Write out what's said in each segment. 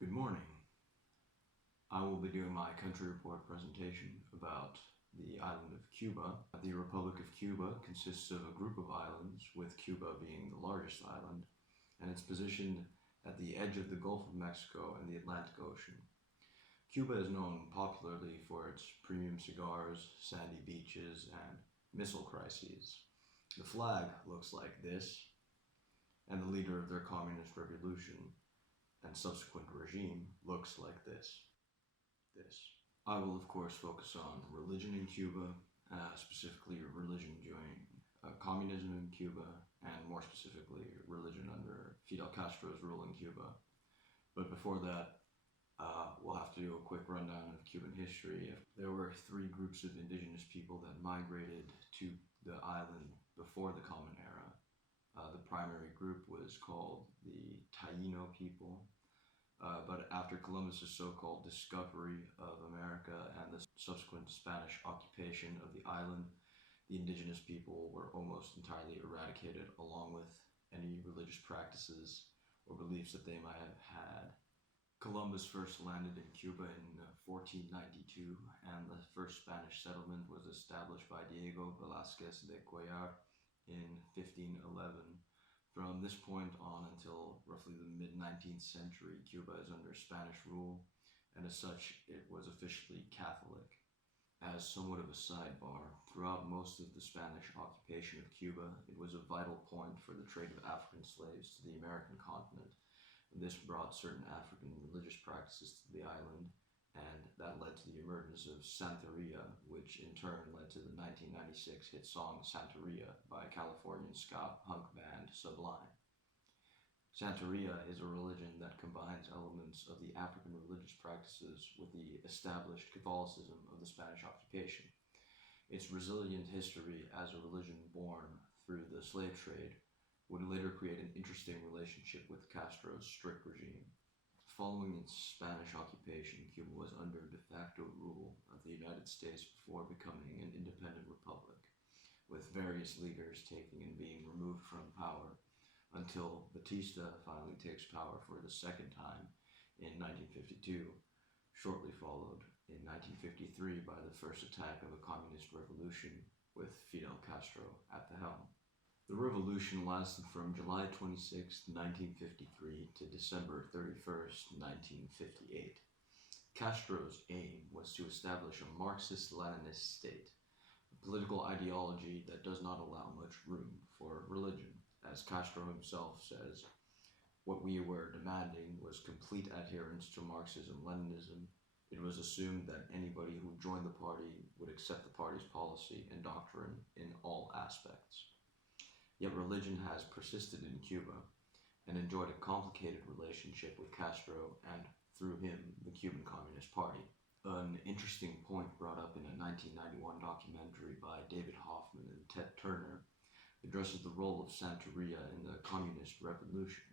Good morning. I will be doing my country report presentation about the island of Cuba. The Republic of Cuba consists of a group of islands, with Cuba being the largest island, and it's positioned at the edge of the Gulf of Mexico and the Atlantic Ocean. Cuba is known popularly for its premium cigars, sandy beaches, and missile crises. The flag looks like this, and the leader of their communist revolution and subsequent regime looks like this. I will, of course, focus on religion in Cuba, specifically religion during communism in Cuba, and more specifically, religion under Fidel Castro's rule in Cuba. But before that, we'll have to do a quick rundown of Cuban history. There were three groups of indigenous people that migrated to the island before the Common Era. The primary group was called the Taino people. But after Columbus's so-called discovery of America and the subsequent Spanish occupation of the island, the indigenous people were almost entirely eradicated, along with any religious practices or beliefs that they might have had. Columbus first landed in Cuba in 1492, and the first Spanish settlement was established by Diego Velázquez de Cuellar in 1511. From this point on until roughly the mid-19th century, Cuba is under Spanish rule, and as such, it was officially Catholic. As somewhat of a sidebar, throughout most of the Spanish occupation of Cuba, it was a vital point for the trade of African slaves to the American continent. This brought certain African religious practices to the island, and that led to the emergence of Santeria, which in turn led to the 1996 hit song Santeria by Californian ska punk band Sublime. Santeria is a religion that combines elements of the African religious practices with the established Catholicism of the Spanish occupation. Its resilient history as a religion born through the slave trade would later create an interesting relationship with Castro's strict regime. Following its Spanish occupation, Cuba was under de facto rule of the United States before becoming an independent republic, with various leaders taking and being removed from power until Batista finally takes power for the second time in 1952, shortly followed in 1953 by the first attack of a communist revolution with Fidel Castro at the helm. The revolution lasted from July 26, 1953 to December 31, 1958. Castro's aim was to establish a Marxist-Leninist state, a political ideology that does not allow much room for religion. As Castro himself says, what we were demanding was complete adherence to Marxism-Leninism. It was assumed that anybody who joined the party would accept the party's policy and doctrine in all aspects. Yet religion has persisted in Cuba and enjoyed a complicated relationship with Castro and, through him, the Cuban Communist Party. An interesting point brought up in a 1991 documentary by David Hoffman and Ted Turner addresses the role of Santeria in the communist revolution.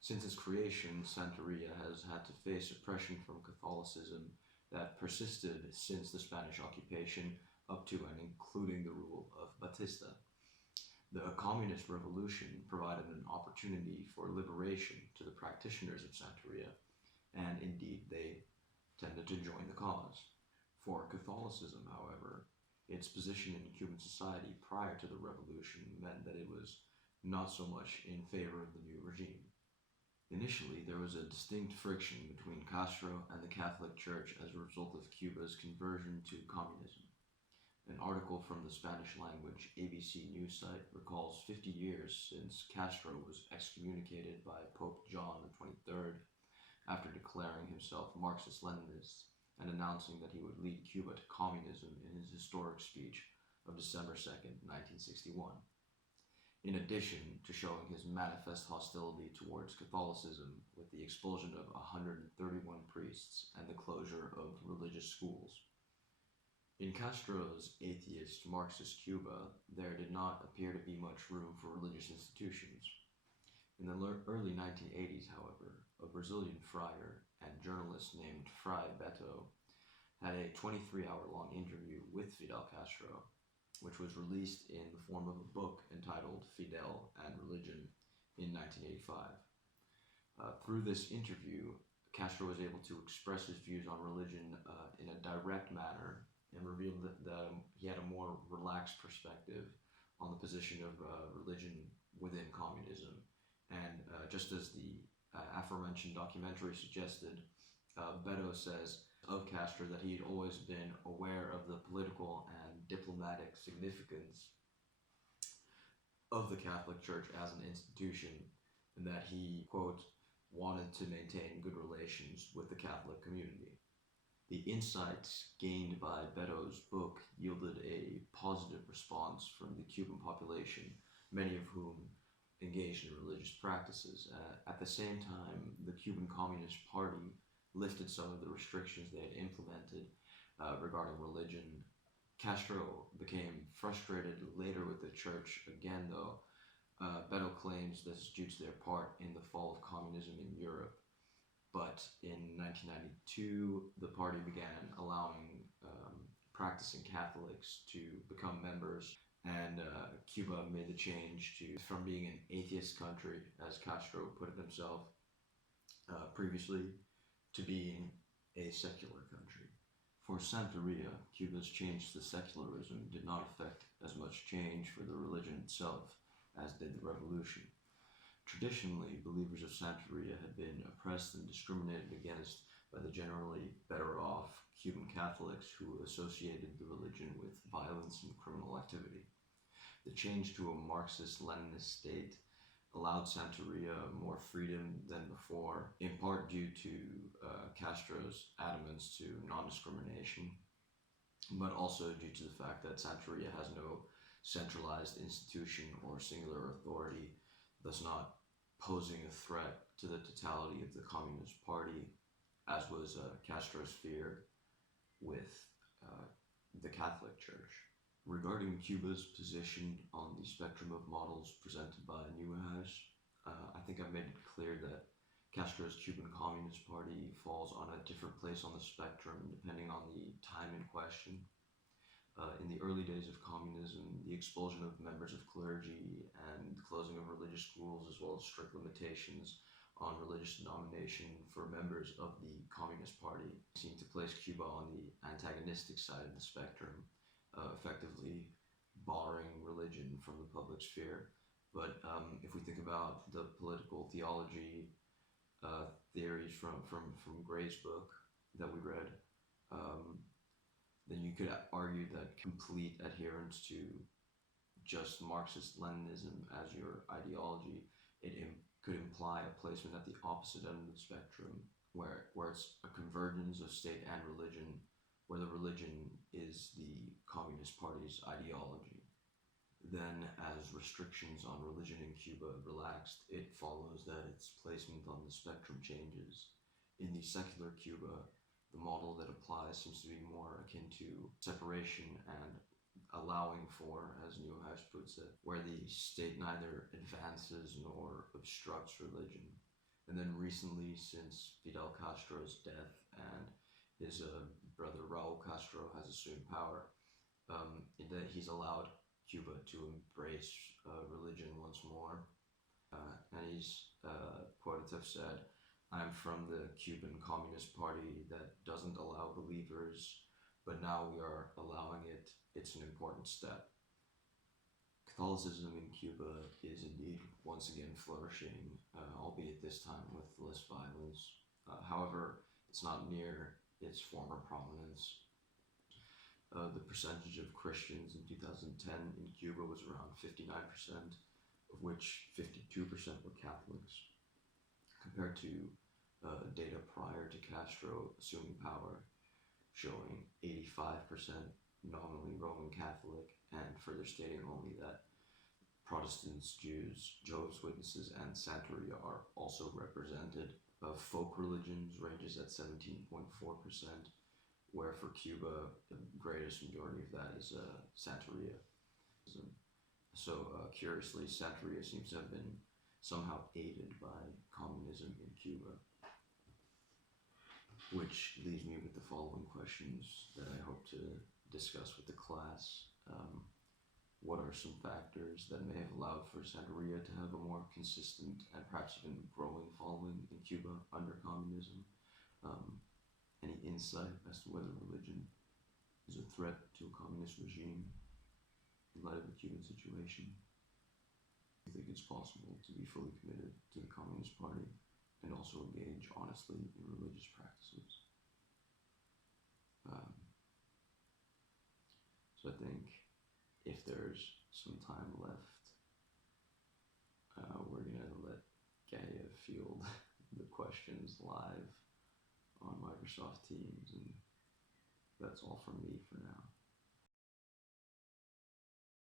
Since its creation, Santeria has had to face oppression from Catholicism that persisted since the Spanish occupation up to and including the rule of Batista. The communist revolution provided an opportunity for liberation to the practitioners of Santeria, and indeed they tended to join the cause. For Catholicism, however, its position in Cuban society prior to the revolution meant that it was not so much in favor of the new regime. Initially, there was a distinct friction between Castro and the Catholic Church as a result of Cuba's conversion to communism. An article from the Spanish language ABC news site recalls 50 years since Castro was excommunicated by Pope John XXIII after declaring himself Marxist-Leninist and announcing that he would lead Cuba to communism in his historic speech of December 2, 1961. In addition to showing his manifest hostility towards Catholicism with the expulsion of 131 priests and the closure of religious schools. In Castro's atheist Marxist Cuba, there did not appear to be much room for religious institutions. In the early 1980s, however, a Brazilian friar and journalist named Fray Beto had a 23-hour-long interview with Fidel Castro, which was released in the form of a book entitled Fidel and Religion in 1985. Through this interview, Castro was able to express his views on religion in a direct manner and revealed that he had a more relaxed perspective on the position of religion within communism. And just as the aforementioned documentary suggested, Beto says of Castro that he had always been aware of the political and diplomatic significance of the Catholic Church as an institution, and that he, quote, wanted to maintain good relations with the Catholic community. The insights gained by Beto's book yielded a positive response from the Cuban population, many of whom engaged in religious practices. At the same time, the Cuban Communist Party lifted some of the restrictions they had implemented regarding religion. Castro became frustrated later with the church again, though. Beto claims this is due to their part in the fall of communism in Europe. But in 1992, the party began allowing practicing Catholics to become members, and Cuba made the change from being an atheist country, as Castro put it himself previously, to being a secular country. For Santeria, Cuba's change to secularism did not affect as much change for the religion itself as did the revolution. Traditionally, believers of Santeria had been oppressed and discriminated against by the generally better off Cuban Catholics who associated the religion with violence and criminal activity. The change to a Marxist-Leninist state allowed Santeria more freedom than before, in part due to Castro's adamance to non-discrimination, but also due to the fact that Santeria has no centralized institution or singular authority, thus not posing a threat to the totality of the Communist Party, as was Castro's fear with the Catholic Church. Regarding Cuba's position on the spectrum of models presented by Neuhaus, I think I've made it clear that Castro's Cuban Communist Party falls on a different place on the spectrum depending on the time in question. In the early days of communism, the expulsion of members of clergy and the closing of religious schools, as well as strict limitations on religious denomination for members of the Communist Party, seemed to place Cuba on the antagonistic side of the spectrum, effectively barring religion from the public sphere. But if we think about the political theology theories from Gray's book that we read, then you could argue that complete adherence to just Marxist-Leninism as your ideology, could imply a placement at the opposite end of the spectrum, where it's a convergence of state and religion, where the religion is the Communist Party's ideology. Then, as restrictions on religion in Cuba relaxed, it follows that its placement on the spectrum changes. In the secular Cuba, the model that applies seems to be more akin to separation and allowing for, as Neuhaus puts it, where the state neither advances nor obstructs religion. And then recently, since Fidel Castro's death and his brother Raul Castro has assumed power, that he's allowed Cuba to embrace religion once more. And he's quoted to have said, "I'm from the Cuban Communist Party that doesn't allow believers, but now we are allowing it. It's an important step." Catholicism in Cuba is indeed once again flourishing, albeit this time with less violence. However, it's not near its former prominence. The percentage of Christians in 2010 in Cuba was around 59%, of which 52% were Catholics, compared to data prior to Castro assuming power, showing 85% nominally Roman Catholic, and further stating only that Protestants, Jews, Jehovah's Witnesses, and Santeria are also represented. Folk religions ranges at 17.4%, where for Cuba, the greatest majority of that is Santeria. So, curiously, Santeria seems to have been somehow aided by communism in Cuba. Which leaves me with the following questions that I hope to discuss with the class. What are some factors that may have allowed for Santeria to have a more consistent and perhaps even growing following in Cuba under communism? any insight as to whether religion is a threat to a communist regime in light of the Cuban situation. I think it's possible to be fully committed to the Communist Party and also engage honestly in religious practices. So I think if there's some time left, we're gonna let Gaia field the questions live on Microsoft Teams, and that's all from me for now.